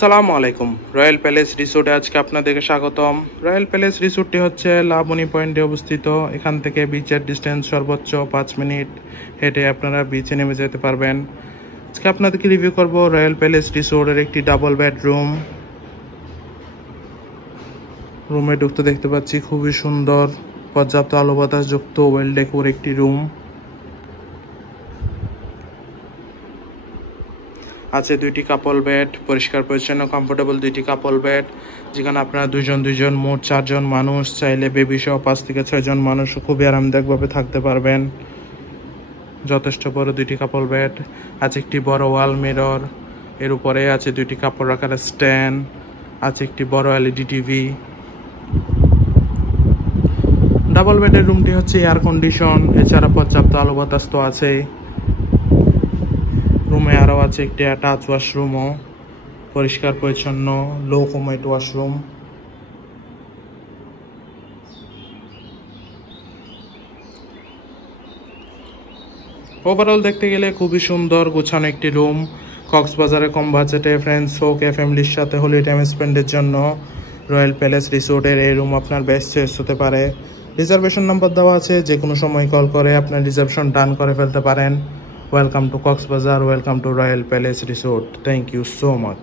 আসসালামু আলাইকুম। Royal palace রিসোর্টে আজকে আপনাদেরকে স্বাগতম। রয়্যাল প্যালেস রিসোর্টটি হচ্ছে লাবণী পয়েন্টে অবস্থিত। এখান থেকে বিচের ডিস্টেন্স সর্বোচ্চ 5 মিনিট হেঁটে আপনারা বিচে নেমে যেতে পারবেন। আজকে আপনাদেরকে রিভিউ করব রয়্যাল প্যালেস রিসোর্টের একটি ডাবল বেডরুম। রুমে ঢুকতে দেখতে পাচ্ছি খুবই সুন্দর, পর্যাপ্ত আলো বাতাস যুক্ত ওয়েল ডেকোর একটি রুম। আছে দুইটি কাপল বেড, পরিষ্কার পরিচ্ছন্ন কমফোর্টেবল দুইটি কাপল বেড, যেখানে আপনারা দুইজন মোট 4 জন মানুষ, চাইলে বেবি সহ 5 থেকে 6 জন মানুষ খুবই আরামদায়কভাবে থাকতে পারবেন। যথেষ্ট বড় দুইটি কাপল বেড, আছে একটি বড় ওয়াল মিরর, এর উপরে আছে দুইটি কাপড় রাখার স্ট্যান্ড, আছে একটি বড় এলইডি টিভি। ডাবল বেডের রুমটি হচ্ছে এয়ার কন্ডিশন, এছাড়া পর্যাপ্ত আলো বাতাস তো আছেই। রুমে আরও আছে একটি অ্যাটাচ ওয়াশরুমও, পরিষ্কার পরিচ্ছন্ন লো কমেট ওয়াশরুম। ওভারঅল দেখতে গেলে খুবই সুন্দর গোছানো একটি রুম। কক্সবাজারে কম বাজেটে ফ্রেন্ডস হোক এ ফ্যামিলির সাথে হোলি টাইম স্পেন্ডের জন্য রয়্যাল প্যালেস রিসোর্টের এই রুম আপনার বেস্ট চয়েস হতে পারে। রিজার্ভেশন নাম্বার দেওয়া আছে, যে কোনো সময় কল করে আপনার রিজার্ভেশন ডান করে ফেলতে পারেন। Welcome to Cox's Bazar, welcome to royal palace resort. Thank you so much.